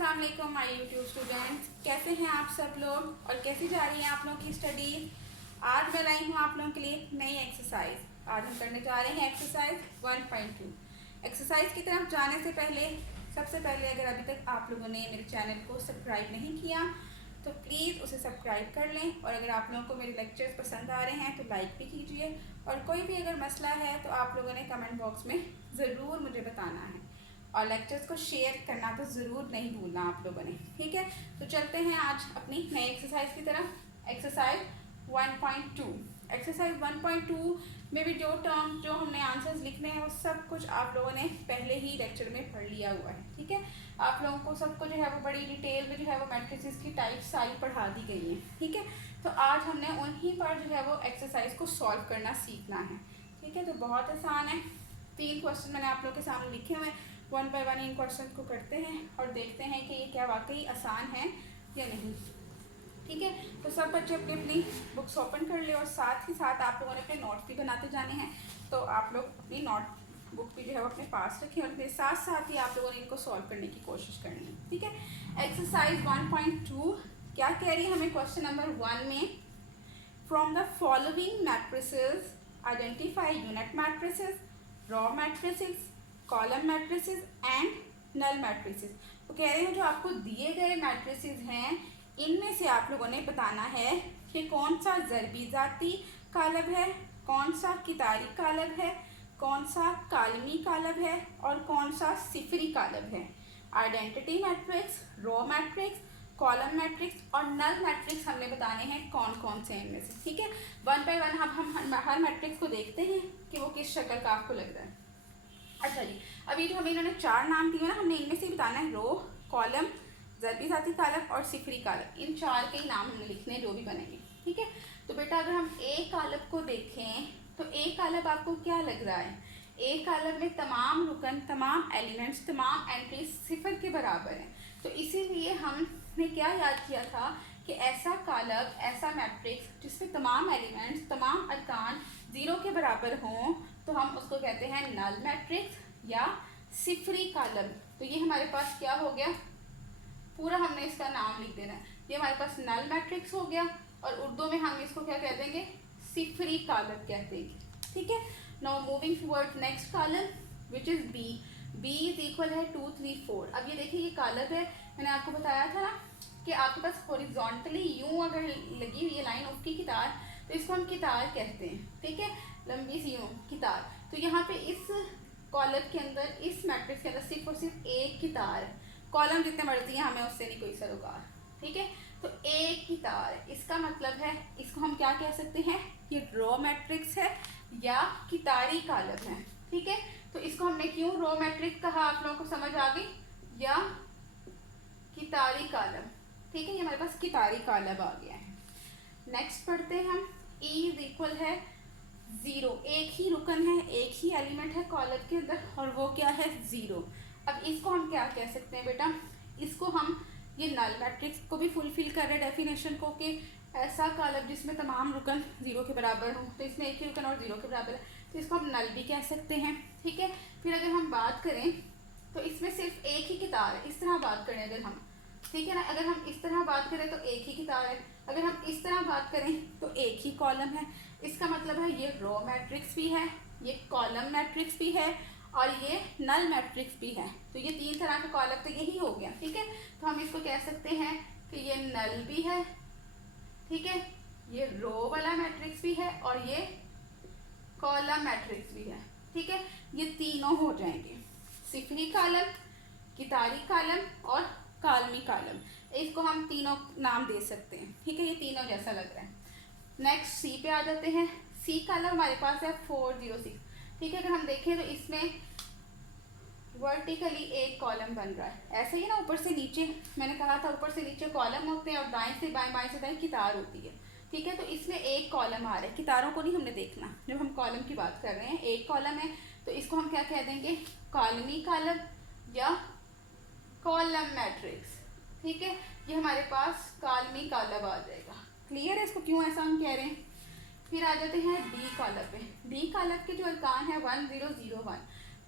अस्सलाम वालेकुम my YouTube students, कैसे हैं आप सब लोग और कैसी जा रही है आप लोगों की स्टडी। आज मैं लाई हूँ आप लोगों के लिए नई एक्सरसाइज। आज हम करने जा रहे हैं एक्सरसाइज 1.2। एक्सरसाइज की तरफ जाने से पहले सबसे पहले अगर अभी तक आप लोगों ने मेरे चैनल को सब्सक्राइब नहीं किया तो प्लीज़ उसे सब्सक्राइब कर लें, और अगर आप लोगों को मेरे लेक्चर्स पसंद आ रहे हैं तो लाइक भी कीजिए, और कोई भी अगर मसला है तो आप लोगों ने कमेंट बॉक्स में ज़रूर मुझे बताना है, और लेक्चर्स को शेयर करना तो ज़रूर नहीं भूलना आप लोगों ने। ठीक है, तो चलते हैं आज अपनी नई एक्सरसाइज की तरफ। एक्सरसाइज 1.2। एक्सरसाइज 1.2 में भी जो टर्म जो हमने आंसर्स लिखने हैं वो सब कुछ आप लोगों ने पहले ही लेक्चर में पढ़ लिया हुआ है। ठीक है, आप लोगों को सबको जो है वो बड़ी डिटेल में जो है वो मैट्रिसेस की टाइप सारी पढ़ा दी गई है। ठीक है, तो आज हमने उन्हीं पर जो है वो एक्सरसाइज को सॉल्व करना सीखना है। ठीक है, तो बहुत आसान है। 3 क्वेश्चन मैंने आप लोग के सामने लिखे हुए हैं, 1 बाय 1 इन क्वेश्चन को करते हैं और देखते हैं कि ये क्या वाकई आसान है या नहीं। ठीक है, तो सब बच्चे अपनी अपनी बुक्स ओपन कर ले, और साथ ही साथ आप लोगों ने अपने नोट्स भी बनाते जाने हैं, तो आप लोग अपनी नोट बुक भी जो है वो अपने पास रखें, और फिर साथ साथ ही आप लोगों ने इनको सॉल्व करने की कोशिश करनी है। ठीक है, एक्सरसाइज 1.2 क्या कह रही है हमें क्वेश्चन नंबर 1 में, from the following matrices identify unit matrices, row matrices, column matrices and null matrices. तो कह रहे हैं जो आपको दिए गए मैट्रिसेस हैं इनमें से आप लोगों ने बताना है कि कौन सा ज़रबी ज़ाती कालब है, कौन सा कितारी कालब है, कौन सा कालमी कालब है और कौन सा सिफरी कालब है। Identity matrix, raw matrix, column matrix और नल मैट्रिक्स हमने बताने हैं कौन कौन से इनमें से। ठीक है, 1 बाय 1 अब हम हर मैट्रिक्स को देखते हैं कि वो किस शक्ल का आपको लग रहा है। अच्छा जी, अभी जो हमें इन्होंने 4 नाम दिए ना, हमने इनमें से ही बताना है रो, कॉलम, ज़रबी ज़ाती कालब और सिफरी कालब। इन 4 के ही नाम हमने लिखने हैं जो भी बनेंगे। ठीक है, तो बेटा अगर हम ए कालब को देखें तो ए कालब आपको क्या लग रहा है, ए कालब में तमाम रुकन, तमाम एलिमेंट्स, तमाम एंट्रीज सिफर के बराबर हैं। तो इसीलिए हमने क्या याद किया था कि ऐसा कालब, ऐसा मैट्रिक्स जिसमें तमाम एलिमेंट्स, तमाम अरकान 0 के बराबर हों तो हम उसको कहते हैं नल मैट्रिक्स या सिफरी कालब। तो ये हमारे पास क्या हो गया, पूरा हमने इसका नाम लिख देना है। ये हमारे पास नल मैट्रिक्स हो गया, और उर्दू में हम इसको क्या कह देंगे, सिफरी कालब कहते हैं। ठीक है, now moving towards next column which is B. B is equal है 2 3 4। अब ये देखिए ये कालब है, मैंने आपको बताया था ना कि आपके पास हॉरिजॉन्टली यूं अगर लगी हुई है लाइन उठती की तार तो इसको हम कितार कहते हैं। ठीक है, लंबी सी यूं कितार। तो यहाँ पे इस कॉलम के अंदर, इस मैट्रिक्स के अंदर सिर्फ और सिर्फ एक कितार है। कॉलम जितने मर्जी हैं, हमें उससे नहीं कोई सरोकार। ठीक है, तो एक कितार है, इसका मतलब है इसको हम क्या कह सकते हैं, ये रॉ मैट्रिक्स है या कितारी कालब है। ठीक है, तो इसको हमने क्यों रॉ मैट्रिक्स कहा, आप लोगों को समझ आ गई, या कितारी कालब। ठीक है, ये हमारे पास कितारी कालब आ गया है। नेक्स्ट पढ़ते हैं हम, E इज इक्वल है 0। एक ही रुकन है, एक ही एलिमेंट है कॉलम के अंदर, और वो क्या है 0। अब इसको हम क्या कह सकते हैं बेटा, इसको हम ये नल मैट्रिक्स को भी फुलफिल कर रहे हैं डेफिनेशन को, कि ऐसा कॉलम जिसमें तमाम रुकन 0 के बराबर हो, तो इसमें एक ही रुकन और 0 के बराबर है, तो इसको हम नल भी कह सकते हैं। ठीक है, फिर अगर हम बात करें तो इसमें सिर्फ एक ही कितार है, इस तरह बात करें अगर हम, ठीक है ना, अगर हम इस तरह बात करें तो एक ही कितार है, अगर हम इस तरह बात करें तो एक ही कॉलम है। इसका मतलब है ये रॉ मैट्रिक्स भी है, ये कॉलम मैट्रिक्स भी है और ये नल मैट्रिक्स भी है। तो ये 3 तरह का कॉलम तो यही हो गया। ठीक है, तो हम इसको कह सकते हैं कि ये नल भी है, ठीक है, ये रो वाला मैट्रिक्स भी है और ये कॉलम मैट्रिक्स भी है। ठीक है, ये तीनों हो जाएंगे, सिफरी कालम, कितारी कालम और कालमी कालम। इसको हम तीनों नाम दे सकते हैं। ठीक है, ये तीनों जैसा लग रहा है। नेक्स्ट सी पे आ जाते हैं। सी कालम हमारे पास है 406। ठीक है, अगर हम देखें तो इसमें वर्टिकली एक कॉलम बन रहा है, ऐसे ही ना, ऊपर से नीचे, मैंने कहा था ऊपर से नीचे कॉलम होते हैं और दाएं से बाएं, बाएं से दाएं कितार होती है। ठीक है, तो इसमें एक कॉलम आ रहा है, कितारों को नहीं हमने देखना, जब हम कॉलम की बात कर रहे हैं एक कॉलम है, तो इसको हम क्या कह देंगे, कॉलमी कॉलम या कॉलम मैट्रिक्स। ठीक है, ये हमारे पास कॉलमी कॉलम आ जाएगा। क्लियर है इसको क्यों ऐसा हम कह रहे हैं। फिर आ जाते हैं डी कॉलम पे। डी कॉलम के जो अरकान है 1001।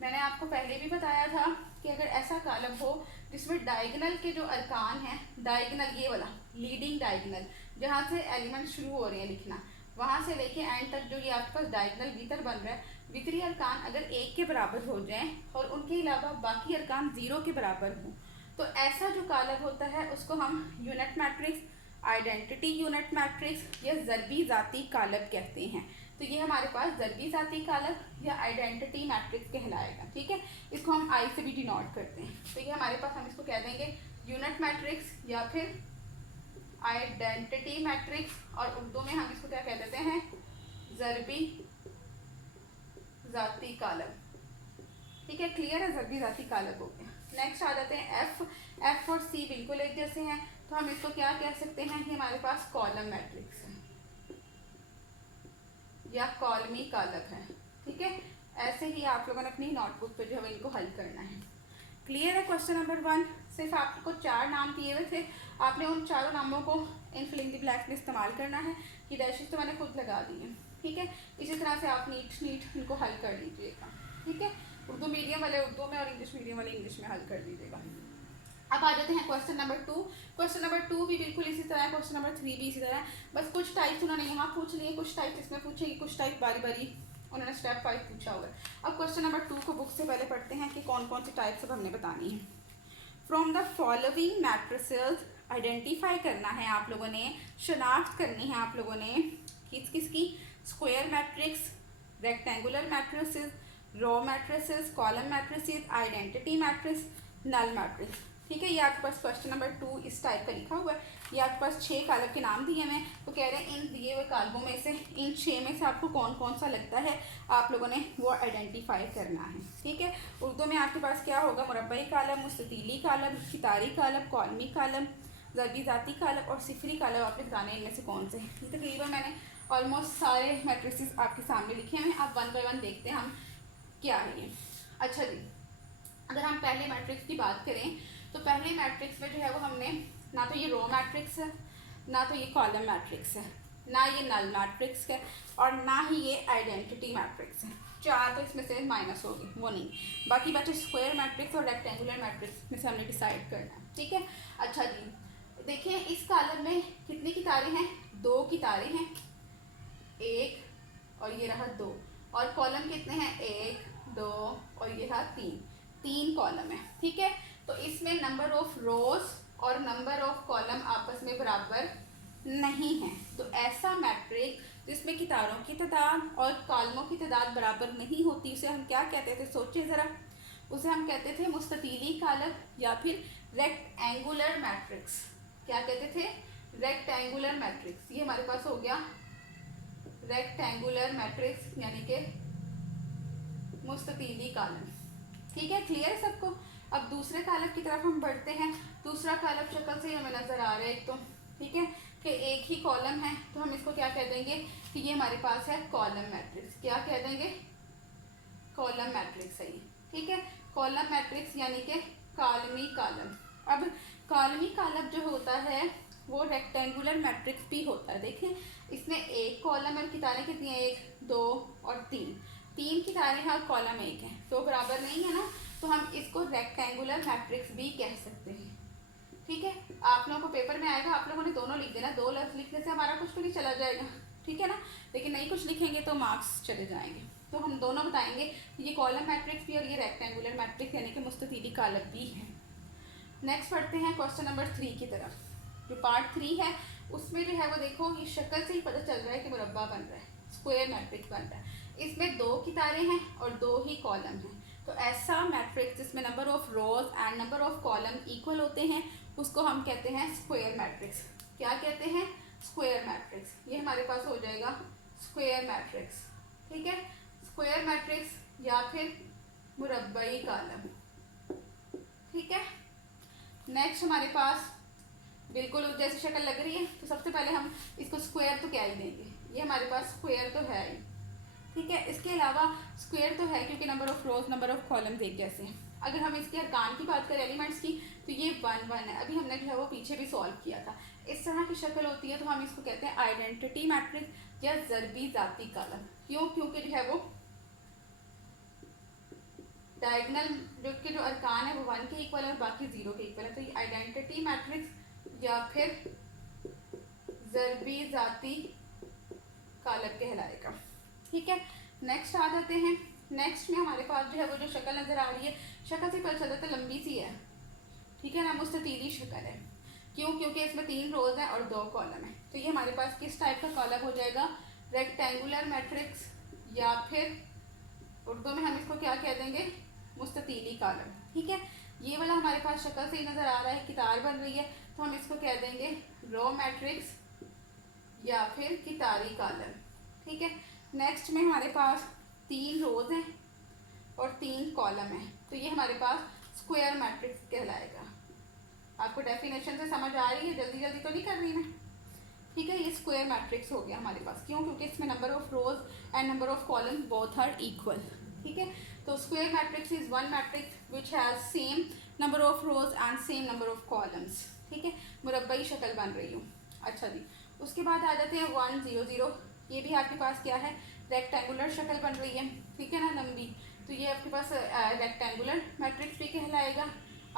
मैंने आपको पहले भी बताया था कि अगर ऐसा कॉलम हो जिसमें डायगोनल के जो अरकान हैं, डायगोनल ये वाला लीडिंग डायगोनल जहाँ से एलिमेंट शुरू हो रहे हैं लिखना, वहाँ से लेके एंड तक जो ये आपके पास डायगोनल भीतर बन रहा है, भीतरी अरकान अगर 1 के बराबर हो जाएं और उनके अलावा बाकी अरकान 0 के बराबर हों, तो ऐसा जो कालब होता है उसको हम unit matrix, identity unit matrix या ज़रबी ज़ाती कालब कहते हैं। तो ये हमारे पास ज़रबी ज़ाती कालब या आइडेंटिटी मैट्रिक्स कहलाएगा। ठीक है, इसको हम आई से भी डिनोट करते हैं। तो ये हमारे पास, हम इसको कह देंगे यूनिट मैट्रिक्स या फिर आइडेंटिटी मैट्रिक्स, और उर्दू में हम इसको क्या कह देते हैं, ज़रबी ज़ाती कालब। ठीक है, क्लियर है, ज़रबी ज़ाती कालब हो गया। नेक्स्ट आ जाते हैं एफ और सी बिल्कुल एक जैसे हैं, तो हम इसको क्या कह सकते हैं कि हमारे पास कॉलम मैट्रिक्स है या कॉलमी कालब है। ठीक है, ऐसे ही आप लोगों ने अपनी नोटबुक पे जो है इनको हल करना है। क्लियर है। क्वेश्चन नंबर 1 सिर्फ आपको 4 नाम दिए हुए थे, आपने उन चारों नामों को इन फिलिंग द ब्लैंक्स में इस्तेमाल करना है। कि डैशेस तो मैंने खुद लगा दी है। ठीक है, इसी तरह से आप नीट इनको हल कर लीजिएगा। ठीक है, उर्दू मीडियम वाले उर्दू में और इंग्लिश मीडियम वाले इंग्लिश में हल कर दीजिएगा। अब आ जाते हैं क्वेश्चन नंबर 2। क्वेश्चन नंबर 2 भी बिल्कुल इसी तरह है, क्वेश्चन नंबर 3 भी इसी तरह है, बस कुछ टाइप्स उन्होंने यहाँ पूछ लिए, कुछ टाइप इसमें पूछेगी, कुछ टाइप बारी बारी उन्होंने स्टेप 5 पूछा हुआ है। अब क्वेश्चन नंबर 2 को बुक से पहले पढ़ते हैं कि कौन कौन सी टाइप्स अब हमने बतानी है। From the following matrices identify करना है आप लोगों ने, शनाख्त करनी है आप लोगों ने किसकी, square matrix, rectangular matrices, row matrices, column matrices, identity matrix, null matrix. ठीक है, ये आपके पास क्वेश्चन नंबर 2 इस टाइप का लिखा हुआ है। ये आपके पास 6 कालब के नाम दिए हैं, तो कह रहे हैं इन दिए हुए कालबों में से, इन 6 में से आपको कौन कौन सा लगता है आप लोगों ने वो आइडेंटिफाई करना है। ठीक है, उर्दू में आपके पास क्या होगा, मुरब्बई कालब, मुस्ततीली कालब, कितारी कालब, कॉलमी कालब, ज़रबी ज़ाती कालब और सिफरी कालब। आपने बताने इनमें से कौन से हैं। ये तकरीबन मैंने ऑलमोस्ट सारे मैट्रिसेस आपके सामने लिखे हैं। अब 1 बाय 1 देखते हैं हम क्या है ये। अच्छा जी, अगर हम पहले मैट्रिक्स की बात करें तो पहले मैट्रिक्स में जो है वो हमने ना तो ये रो मैट्रिक्स है, ना तो ये कॉलम मैट्रिक्स है, ना ये नल मैट्रिक्स है और ना ही ये आइडेंटिटी मैट्रिक्स है। 4 तो इसमें से माइनस हो गई, वो नहीं। बाकी बचे स्क्वायर मैट्रिक्स और रेक्टेंगुलर मैट्रिक्स में से हमने डिसाइड करना है। ठीक है, अच्छा जी, देखिए इस कॉलम में कितनी कितारें हैं, 2 कितारें हैं, 1 और ये रहा 2, और कॉलम कितने हैं, 1 2 और ये रहा 3 कॉलम है। ठीक है, तो इसमें नंबर ऑफ रोज और नंबर ऑफ कॉलम आपस में बराबर नहीं है। तो ऐसा मैट्रिक्स जिसमें कितारों की तादाद और कॉलमों की तादाद बराबर नहीं होती, उसे हम क्या कहते थे, सोचिए ज़रा, उसे हम कहते थे मुस्ततीली कालब या फिर रेक्टेंगुलर मैट्रिक्स। क्या कहते थे, रेक्टेंगुलर मैट्रिक्स। ये हमारे पास हो गया रेक्टेंगुलर मैट्रिक्स यानी कि मुस्ततीली कालब। ठीक है, क्लियर है सबको। अब दूसरे कालब की तरफ हम बढ़ते हैं। दूसरा कालब शक्ल से हमें नजर आ रहा है एक तो, ठीक है, कि एक ही कॉलम है, तो हम इसको क्या कह देंगे कि ये हमारे पास है कॉलम मैट्रिक्स। क्या कह देंगे, कॉलम मैट्रिक्स है ये। ठीक है, कॉलम मैट्रिक्स यानी कि कॉलमी कालब। अब कॉलमी कालब जो होता है वो रेक्टेंगुलर मैट्रिक्स भी होता है। देखें, इसमें एक कॉलम और कितारें कितनी है, 1 2 और 3 कितारें हैं और कॉलम 1 है, तो बराबर नहीं है ना, तो हम इसको रेक्टेंगुलर मैट्रिक्स भी कह सकते हैं। ठीक है, आप लोगों को पेपर में आएगा, आप लोगों ने दोनों लिख देना, 2 लफ्ज लिखने से हमारा कुछ तो नहीं चला जाएगा। ठीक है ना, लेकिन नहीं कुछ लिखेंगे तो मार्क्स चले जाएंगे। तो हम दोनों बताएंगे, ये कॉलम मैट्रिक्स भी और ये रेक्टेंगुलर मैट्रिक्स यानी कि मुस्ततीली कालब भी है। नेक्स्ट पढ़ते हैं क्वेश्चन नंबर 3 की तरफ। जो पार्ट 3 है उसमें जो है वो देखो, ये शक्ल से ही पता चल रहा है कि मुरब्बा बन रहा है, स्क्वायर मैट्रिक्स बन रहा है। इसमें 2 कितारें हैं और 2 ही कॉलम हैं, तो ऐसा मैट्रिक्स जिसमें number of rows and number of column equal होते हैं उसको हम कहते हैं स्क्वायर मैट्रिक्स। क्या कहते हैं, स्क्वायर मैट्रिक्स। ये हमारे पास हो जाएगा स्क्वायर मैट्रिक्स। ठीक है, स्क्वायर मैट्रिक्स या फिर मुरब्बई कालम। ठीक है, नेक्स्ट हमारे पास बिल्कुल जैसी शक्ल लग रही है, तो सबसे पहले हम इसको स्क्वायर तो क्या ही देंगे, ये हमारे पास स्क्वायर तो है ही। ठीक है, इसके अलावा स्क्वायर तो है क्योंकि number of rose number of column एक जैसे हैं। अगर हम इसके अरकान की बात करें एलिमेंट्स की, तो ये 1 1 है। अभी हमने जो है वो पीछे भी सॉल्व किया था। इस तरह की शक्ल होती है, तो हम इसको कहते हैं आइडेंटिटी मैट्रिक्स या ज़रबी ज़ाती कालम। क्यों, क्योंकि जो है वो डायगनल जो अरकान है वो 1 के इक्वल है और बाकी 0 के इक्वल है, तो ये आइडेंटिटी मैट्रिक्स या फिर ज़रबी ज़ाती कालब कहलाएगा। ठीक है, नेक्स्ट आ जाते हैं। नेक्स्ट में हमारे पास जो है वो जो शक्ल नज़र आ रही है, शक्ल से पता चलता है लंबी सी है, ठीक है ना, मुस्ततीली शक्ल है। क्यों? क्योंकि इसमें 3 रोज हैं और 2 कॉलम है। तो ये हमारे पास किस टाइप का कॉलम हो जाएगा? रेक्टेंगुलर मैट्रिक्स या फिर उर्दू में हम इसको क्या कह देंगे? मुस्ततीली कॉलम। ठीक है, ये वाला हमारे पास शक्ल से ही नज़र आ रहा है, कितार बन रही है, तो हम इसको कह देंगे रो मैट्रिक्स या फिर कितारी कॉलम। ठीक है, नेक्स्ट में हमारे पास 3 रोज हैं और 3 कॉलम है, तो ये हमारे पास स्क्वायर मैट्रिक्स कहलाएगा। आपको डेफिनेशन से समझ आ रही है? जल्दी जल्दी तो नहीं कर रही मैं। ठीक है, ये स्क्वायर मैट्रिक्स हो गया हमारे पास। क्यों? क्योंकि इसमें number of rows and number of column both are equal. ठीक है, तो square matrix is one matrix which has same number of rows and same number of columns. ठीक है, मुरब्बई शक्ल बन रही हूँ। अच्छा जी, उसके बाद आ जाते हैं 1 0 0। ये भी आपके पास क्या है? रेक्टेंगुलर शक्ल बन रही है, ठीक है ना, लंबी। तो ये आपके पास रेक्टेंगुलर मैट्रिक्स भी कहलाएगा,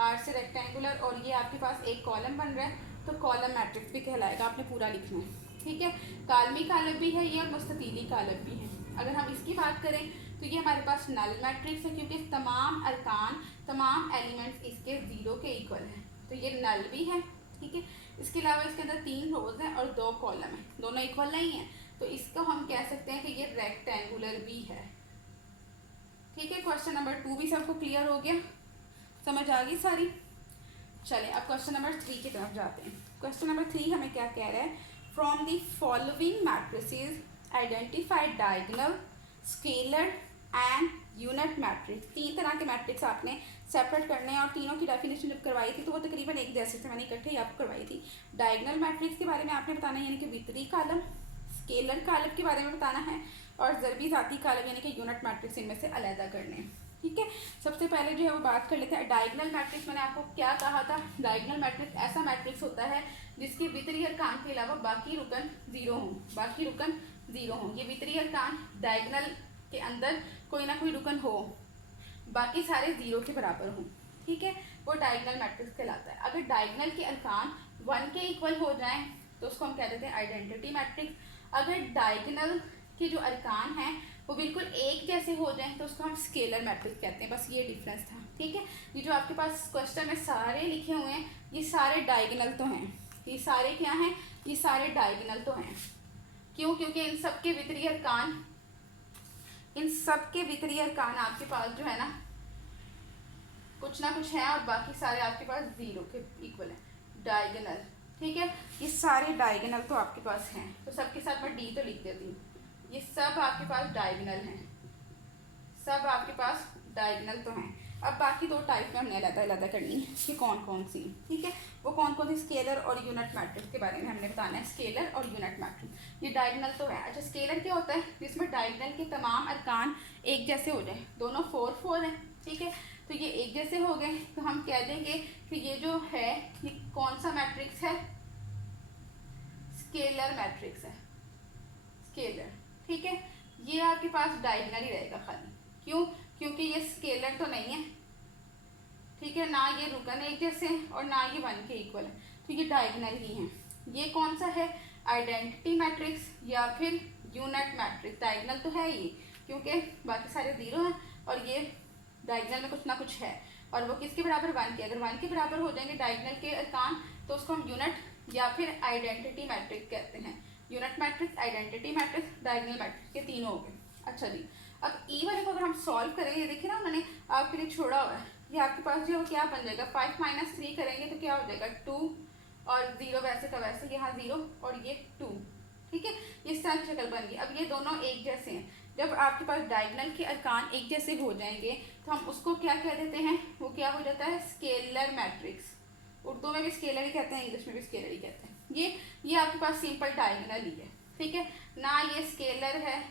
आर से रेक्टेंगुलर, और ये आपके पास एक कॉलम बन रहा है तो कॉलम मैट्रिक्स भी कहलाएगा। आपने पूरा लिखना है। ठीक है, कालमी कालब भी है ये और मुस्ततीली कालब भी है। अगर हम इसकी बात करें तो ये हमारे पास नल मैट्रिक्स है, क्योंकि तमाम अरकान, तमाम एलिमेंट्स इसके 0 के इक्वल है, तो ये नल भी है। ठीक है, इसके अलावा इसके अंदर 3 रोज हैं और 2 कॉलम है, दोनों इक्वल नहीं है, तो इसको हम कह सकते हैं कि ये रेक्टेंगुलर भी है। ठीक है, क्वेश्चन नंबर 2 भी सबको क्लियर हो गया, समझ आ गई सारी। चलें अब क्वेश्चन नंबर 3 की तरफ जाते हैं। क्वेश्चन नंबर 3 हमें क्या कह रहा है? From the following matrices identify diagonal, scalar and unit matrix. 3 तरह के मैट्रिक्स आपने सेपरेट करने हैं और तीनों की डेफिनेशन जब करवाई थी तो वो तकरीबन एक जैसे थे, मैंने इकट्ठे ही आपको करवाई थी। डायगोनल मैट्रिक्स के बारे में आपने बताना है, यानी कि वितरी कालम, स्केलर कालम के बारे में बताना है, और ज़रबी ज़ाती कालम यानी कि यूनिट मैट्रिक्स इनमें से अलहदा करने हैं। ठीक है, सबसे पहले जो है वो बात कर लेते हैं डायगोनल मैट्रिक्स। मैंने आपको क्या कहा था? डायगोनल मैट्रिक्स ऐसा मैट्रिक्स होता है जिसके वितरी अरकान के अलावा बाकी रुकन 0 हों, बाकी रुकन 0 हों। ये वितरी अरकान डायगोनल के अंदर कोई ना कोई रुकन हो, बाकी सारे 0 के बराबर हों। ठीक है, वो डायगोनल मैट्रिक्स कहलाता है। अगर डायगोनल के अरकान 1 के इक्वल हो जाएं तो उसको हम कह देते हैं आइडेंटिटी मैट्रिक्स। अगर डायगोनल के जो अरकान हैं वो बिल्कुल एक जैसे हो जाएं तो उसको हम स्केलर मैट्रिक्स कहते हैं। बस ये डिफरेंस था। ठीक है, ये जो आपके पास क्वेश्चन में सारे लिखे हुए हैं ये सारे डायगोनल तो हैं। ये सारे क्या हैं? ये सारे डायगोनल तो हैं। क्यों? क्योंकि इन सब के वितरी अरकान, इन सब के वितरी अरकान आपके पास जो है ना कुछ ना कुछ है और बाकी सारे आपके पास 0 के इक्वल है, डायगोनल। ठीक है, ये सारे डायगोनल तो आपके पास हैं, तो सबके साथ मैं डी तो लिख देती हूँ। ये सब आपके पास डायगोनल हैं, सब आपके पास डायगोनल तो हैं। अब बाकी 2 टाइप में हमने अलग-अलग करनी है कि कौन कौन सी। ठीक है, वो कौन कौन सी? स्केलर और यूनिट मैट्रिक्स के बारे में हमने बताना है। स्केलर और यूनिट मैट्रिक्स, ये डायगोनल तो है। अच्छा, स्केलर क्या होता है? जिसमें डायगोनल के तमाम अरकान एक जैसे हो जाए, दोनों 4 4 हैं। ठीक है, तो ये एक जैसे हो गए तो हम कह देंगे कि ये जो है ये कौन सा मैट्रिक्स है? स्केलर मैट्रिक्स है, स्केलर। ठीक है, ये आपके पास डायगोनल ही रहेगा खाली। क्यों? क्योंकि ये स्केलर तो नहीं है, ठीक है, ना ये रुकन एक जैसे और ना ये 1 के इक्वल है, तो ये डायगोनल ही है। ये कौन सा है? आइडेंटिटी मैट्रिक्स या फिर यूनिट मैट्रिक्स। डायगोनल तो है ये, क्योंकि बाकी सारे 0 हैं और ये डायगोनल में कुछ ना कुछ है, और वो किसके बराबर? 1 के। अगर 1 के बराबर हो जाएंगे डायगोनल के अरकान तो उसको हम यूनिट या फिर आइडेंटिटी मैट्रिक्स कहते हैं। Unit matrix, identity matrix, diagonal matrix, ये तीनों हो गए। अच्छा जी, अब ई वाले को अगर हम सॉल्व करें, ये देखिए ना उन्होंने आपके लिए छोड़ा हुआ है, ये आपके पास जो क्या बन जाएगा? 5 - 3 करेंगे तो क्या हो जाएगा? 2 और 0 वैसे का वैसे, यहाँ 0 और ये 2। ठीक है, इस तरह की शक्ल बन गई। अब ये दोनों एक जैसे हैं। जब आपके पास डायगोनल के अरकान एक जैसे हो जाएंगे तो हम उसको क्या कह देते हैं? वो क्या हो जाता है? Scalar matrix. उर्दू में भी स्केलर ही कहते हैं, इंग्लिश में भी स्केलर ही कहते हैं। ये आपके पास सिंपल डायगोनल ही है। ठीक है, ना ये स्केलर है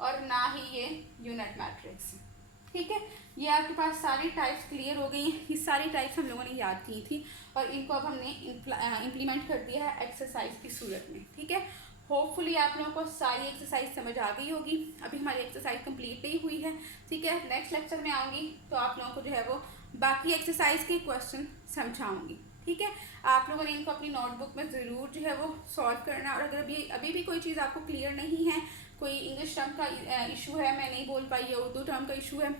और ना ही ये यूनिट मैट्रिक्स। ठीक है, ये आपके पास सारी टाइप्स क्लियर हो गई हैं। ये सारी टाइप्स हम लोगों ने याद की थी और इनको अब हमने इम्प्लीमेंट कर दिया है एक्सरसाइज की सूरत में। ठीक है, होपफुली आप लोगों को सारी एक्सरसाइज समझ आ गई होगी। अभी हमारी एक्सरसाइज कंप्लीट नहीं हुई है, ठीक है। नेक्स्ट लेक्चर में आऊँगी तो आप लोगों को जो है वो बाकी एक्सरसाइज के क्वेश्चन समझाऊंगी, ठीक है। आप लोगों ने इनको अपनी नोटबुक में ज़रूर जो है वो सॉल्व करना। और अगर अभी भी कोई चीज़ आपको क्लियर नहीं है, कोई इंग्लिश टर्म का इशू है, मैं नहीं बोल पाई, या उर्दू टर्म का इशू है,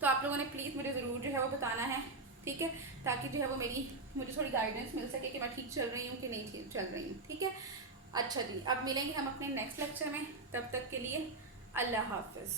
तो आप लोगों ने प्लीज़ मुझे ज़रूर जो है वो बताना है, ठीक है, ताकि जो है वो मुझे थोड़ी गाइडेंस मिल सके कि मैं ठीक चल रही हूँ कि नहीं ठीक चल रही हूँ, ठीक है। अच्छा जी, अब मिलेंगे हम अपने नेक्स्ट लेक्चर में, तब तक के लिए अल्लाह हाफिज़।